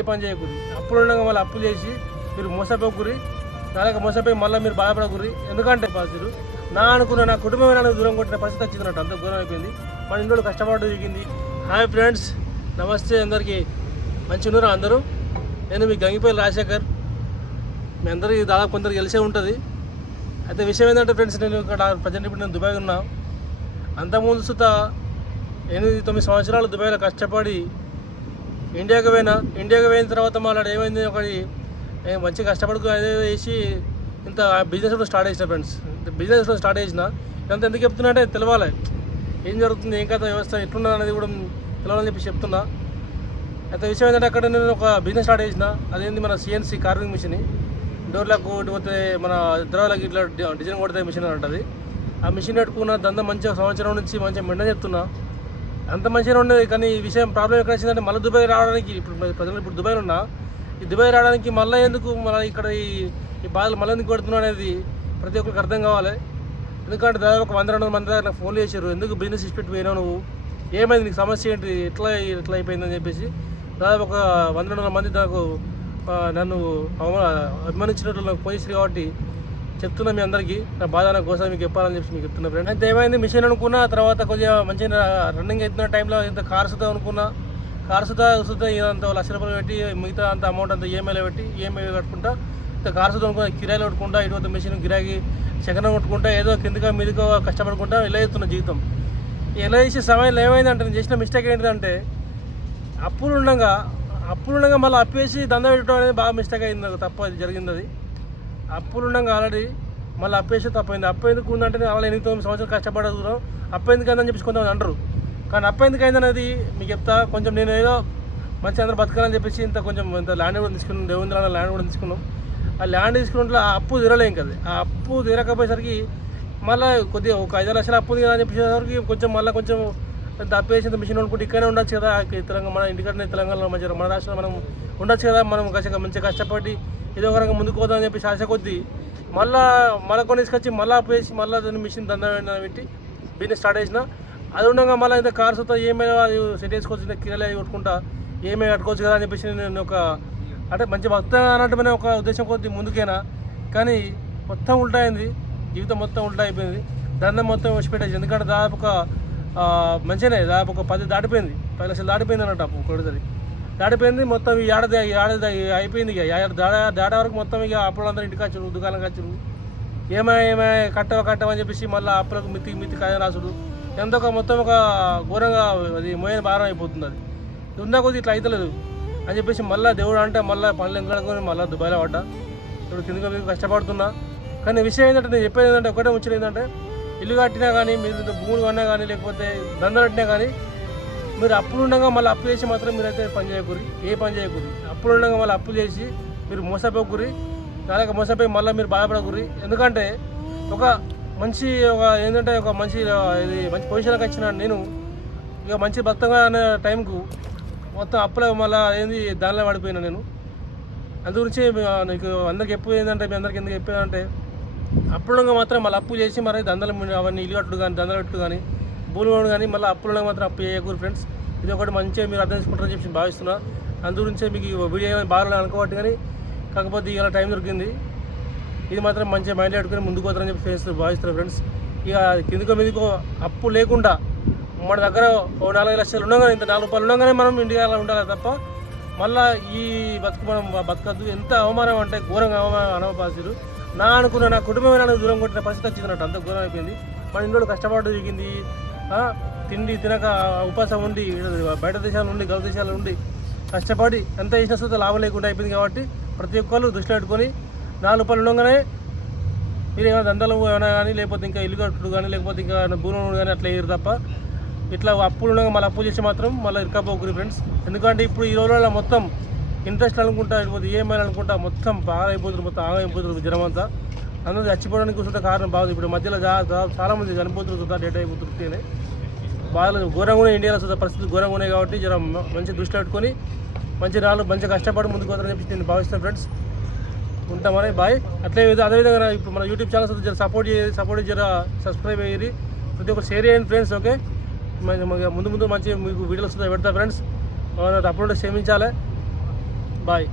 ఏ పని చేయకూరి. అప్పులు ఉండగా మళ్ళీ అప్పులు చేసి మీరు మోసపోకురి, అలాగే మోసపోయి మళ్ళీ మీరు బాధపడకూరి. ఎందుకంటే పాసులు నా అనుకున్న నా కుటుంబం నాకు దూరం కొట్టిన పరిస్థితి వచ్చిందన్నట్టు, అంత దూరం అయిపోయింది. మన ఇంట్లో కష్టపడి దిగింది. హాయ్ ఫ్రెండ్స్, నమస్తే అందరికీ. మంచి ఉన్నారు అందరూ. నేను మీ గంగిపల్లి రాజశేఖర్. మీ అందరికీ దాదాపు కొందరు తెలిసే ఉంటుంది. అయితే విషయం ఏంటంటే ఫ్రెండ్స్, నేను ఇక్కడ ప్రజెంట్ ఇప్పుడు నేను దుబాయ్ ఉన్నా. అంతకుముందు సుత 8-9 సంవత్సరాలు దుబాయ్లో కష్టపడి ఇండియాకి పోయిన తర్వాత మళ్ళీ ఏమైంది, ఒకటి మంచి కష్టపడుకు అదే వేసి ఇంత బిజినెస్ కూడా స్టార్ట్ చేసిన ఫ్రెండ్స్. బిజినెస్ కూడా స్టార్ట్ చేసిన. ఇదంతా ఎందుకు చెప్తున్నా అంటే తెలవాలి ఏం జరుగుతుంది, ఏం కథ, వ్యవస్థ ఎట్లున్నది అనేది కూడా తెలవాలని చెప్పి చెప్తున్నా. అయితే విషయం ఏంటంటే, అక్కడ నేను ఒక బిజినెస్ స్టార్ట్ చేసిన. అదేంటి మన CNC కార్వింగ్ మిషన్. డోర్లకు పోతే మన ద్రవాలకి ఇట్లా డిజైన్ కొడితే మిషన్ ఉంటుంది. ఆ మిషన్ పెట్టుకున్న దందా మంచిగా సంవత్సరం నుంచి మంచిగా మెండ చెప్తున్నా. అంత మంచిగా ఉండేది. కానీ ఈ విషయం ప్రాబ్లం ఎక్కడ వచ్చిందంటే, మళ్ళీ దుబాయ్ రావడానికి ఇప్పుడు దుబాయ్లో ఉన్నా. ఈ దుబాయ్ రావడానికి మళ్ళీ ఎందుకు మళ్ళీ ఇక్కడ ఈ బాధలు మళ్ళీ ఎందుకు కొడుతున్నా అనేది ప్రతి ఒక్కరికి అర్థం కావాలి. ఎందుకంటే దాదాపు ఒక 100-200 మంది దగ్గర నాకు ఫోన్లు చేశారు. ఎందుకు బిజినెస్ ఇన్స్పెక్ట్ పోయినావు నువ్వు, ఏమైంది, నీకు సమస్య ఏంటి, ఎట్లా అయిపోయిందని చెప్పేసి దాదాపు ఒక 100-200 మంది నాకు నన్ను అభిమానించినట్లు నాకు ఫోన్ చేశారు. కాబట్టి చెప్తున్నా మీ అందరికీ నా బాధ, నా కోసం మీకు చెప్పాలని చెప్పి మీకు చెప్తున్నా ఫ్రెండ్. అయితే ఏమైంది, మిషన్ అనుకున్న తర్వాత కొద్దిగా మంచిగా రన్నింగ్ అవుతున్న టైంలో ఇంత కార్ సుతా అనుకున్నా. కార్ సుతా ఇదంతా ₹1,00,000 పెట్టి మిగతా అంత అమౌంట్ అంతా ఈఎంఐలో పెట్టి ఈఎంఐ కట్టుకుంటా ఇంత కార్ సుతా అనుకున్నా. కిరాయిలు కొట్టుకుంటా, ఇటు మిషన్ గిరాకి చకనం కొట్టుకుంటా, ఏదో కిందగా మీదకో కష్టపడుకుంటా ఇలా అవుతున్న జీవితం. ఇలా చేసే సమయంలో ఏమైందంటే, నేను చేసిన మిస్టేక్ ఏంటంటే, అప్పులు ఉండగా మళ్ళీ అప్పేసి దందా పెట్టడం అనేది బాగా మిస్టేక్ అయింది. నాకు తప్ప అది జరిగింది. అది అప్పులు ఉండగా ఆల్రెడీ మళ్ళీ అప్పేసి తప్పైంది. అప్పు ఎందుకు ఉందంటే, నేను అలా 8-9 సంవత్సరాలు కష్టపడదు. అప్పు ఎందుకు అయిందని చెప్పేసి కొంతమంది అంటారు. కానీ అప్పు ఎందుకు అయింది అనేది మీకు చెప్తా. కొంచెం నేను ఏదో మంచి అందరూ బతకాలని చెప్పేసి కొంచెం ల్యాండ్ కూడా తీసుకున్నాం. దేవుంద్ర ల్యాండ్ కూడా తీసుకున్నాం. ఆ ల్యాండ్ తీసుకున్నట్లు ఆ అప్పు తీరలేం కదా. ఆ అప్పు తీరకపోయేసరికి మళ్ళీ కొద్దిగా ఒక 5 లక్షల అప్పు ఉంది కదా అని చెప్పేసరికి కొంచెం అప్పేసి మిషన్ వండుకుంటే ఇక్కడనే ఉండొచ్చు కదా. తెలంగాణ మన ఇంటికన్నా తెలంగాణలో మంచిగా మన రాష్ట్రంలో మనం ఉండొచ్చు కదా. మనం మంచిగా కష్టపడి ఏదో ఒక రకంగా ముందుకు పోదామని చెప్పి ఆశ కొద్దీ మళ్ళీ కొన్ని తీసుకొచ్చి మళ్ళీ అప్పేసి మళ్ళీ దాన్ని మిషన్ దందా పెట్టి బిజినెస్ స్టార్ట్ చేసిన. అది ఉండగా మళ్ళీ ఇంత కార్స్ తో ఏమై సెట్ చేసుకోవచ్చు, కిరాయి కొట్టుకుంటా ఏమై కట్టుకోవచ్చు కదా అని చెప్పేసి నేను అంటే మంచి మొత్తం అన్నట్టుమైన ఒక ఉద్దేశం కొద్ది ముందుకైనా. కానీ మొత్తం ఉల్టా అయింది, జీవితం మొత్తం ఉల్టా అయిపోయింది. దండం మొత్తం వచ్చిపెట్టేసి. ఎందుకంటే దాదాపు ఒక మంచిగానే దాదాపు ఒక 10 దాటిపోయింది, 10 లక్షలు దాటిపోయింది అన్నట్టు. అప్పు కొడుతుంది దాటిపోయింది మొత్తం. ఈ ఏడాది అయిపోయింది. ఇక దాడే వరకు మొత్తం ఇక అప్పులందరూ ఇంటికి వచ్చారు, దుకాణంకి వచ్చారు. ఏమై కట్టవని చెప్పేసి మళ్ళీ అప్పులకు మిత్తి కాయ రాసుడు ఎంతో మొత్తం ఒక ఘోరంగా అది మోయన భారం అయిపోతుంది. అది ఉందా కొద్ది ఇట్లా అవుతలేదు అని చెప్పేసి మళ్ళీ దేవుడు అంటే మళ్ళీ పనులు ఎంకడుకొని మళ్ళీ దుబాయ్లో పడ్డా. ఇప్పుడు కిందగా మీకు కష్టపడుతున్నా. కానీ విషయం ఏంటంటే, నేను చెప్పేది ఏంటంటే, ఒకటే ముచ్చట ఏంటంటే, ఇల్లు కట్టినా కానీ, మీరు భూములు కొన్నా కానీ, లేకపోతే దందా కట్టినా కానీ, మీరు అప్పులు ఉండగా మళ్ళీ అప్పు చేసి మాత్రం మీరైతే పని చేయకూరి, ఏ పని చేయకూరి. అప్పులు ఉండగా మళ్ళీ అప్పులు చేసి మీరు మోసపోకూరి, అలాగే మోసపోయి మళ్ళీ మీరు బాధపడకూరి. ఎందుకంటే ఒక మంచి పొజిషన్కి వచ్చిన నేను ఇక మంచి బతంగా అనే టైంకు మొత్తం అప్పులో మళ్ళీ దానిలో పడిపోయినా నేను. అందుగురించి నీకు అందరికి ఎప్పుడు ఏంటంటే, మీ అందరికి ఎందుకు చెప్పేదంటే, అప్పులుగా మాత్రం మళ్ళీ అప్పు చేసి మరి దందలు అవన్నీ ఇల్లు కట్టుడు కానీ, దందలు కట్టుడు కానీ, భూములు కానీ మళ్ళీ అప్పులుగా మాత్రం అప్పు చేయకూరు ఫ్రెండ్స్. ఇది ఒకటి మంచిగా మీరు అర్థం చేసుకుంటారని చెప్పి భావిస్తున్నా. అందుగురించే మీకు వీడియో బాగా అనుకోవట్టు. కానీ కాకపోతే ఇలా టైం దొరికింది. ఇది మాత్రం మంచిగా మైండ్ పెట్టుకుని ముందుకు పోతారని చెప్పి భావిస్తున్నారు ఫ్రెండ్స్. ఇక కిందకో మీదకో అప్పు లేకుండా మన దగ్గర ఓ 4 లక్షలు ఉండగానే, ఇంత ₹4 ఉండగానే మనం ఇండియాలో ఉండాలి తప్ప మళ్ళీ ఈ మనం బతకద్దు. ఎంత అవమానం అంటే ఘోరంగా అనవపాసులు. నా అనుకున్న నా కుటుంబం నాకు దూరం కొట్టిన పరిస్థితి వచ్చిందన్నట్టు, అంత ఘోరం అయిపోయింది. మన ఇంట్లో కష్టపడడం జరిగింది. తిండి తినక ఉపాసం ఉండి, బయట దేశాల నుండి గల్ఫ్ దేశాల నుండి కష్టపడి ఎంత చేసిన సూత లాభం లేకుండా అయిపోయింది. కాబట్టి ప్రతి ఒక్కళ్ళు దృష్టిలో పెట్టుకొని ₹4 ఉండగానే మీరు ఏమైనా దందాలు ఏమైనా కానీ, లేకపోతే ఇంకా ఇల్లు కట్టుడు కానీ, లేకపోతే ఇంకా భూములు కానీ అట్లా వేయరు తప్ప ఇట్లా అప్పులు ఉండగా మళ్ళీ అప్పు చేసి మాత్రం మళ్ళీ ఇరకపోకూరి ఫ్రెండ్స్. ఎందుకంటే ఇప్పుడు ఈ రోజుల్లో మొత్తం ఇంట్రెస్ట్ అనుకుంటా, లేకపోతే ఈఎంఐ అనుకుంటా మొత్తం బాగా అయిపోతుంది, మొత్తం ఆగా అయిపోతుంది జనం అంతా. అందరూ చచ్చిపోవడానికి చూస్తే కారణం బాగుంది. ఇప్పుడు మధ్యలో చాలామంది చనిపోతున్నారు, డేట్ అయిపోతుంది. బాగా ఘోరంగా ఉన్నాయి ఇండియాలో చూస్తే పరిస్థితి ఘోరంగా ఉన్నాయి. కాబట్టి జర మంచి దృష్టి పెట్టుకొని మంచిగా కష్టపడి ముందుకు పోతారని చెప్పి నేను భావిస్తాను ఫ్రెండ్స్. ఉంటామని బాయ్. అదేవిధంగా ఇప్పుడు మన యూట్యూబ్ ఛానల్స్ జర సపోర్ట్ జర సబ్స్క్రైబ్ అయ్యి ప్రతి ఒక్కరు షేర్ చేయండి ఫ్రెండ్స్. ఓకే, ముందు మంచి మీకు వీడియోస్ పెడతా ఫ్రెండ్స్. తప్పుడు క్షమించాలి. బాయ్.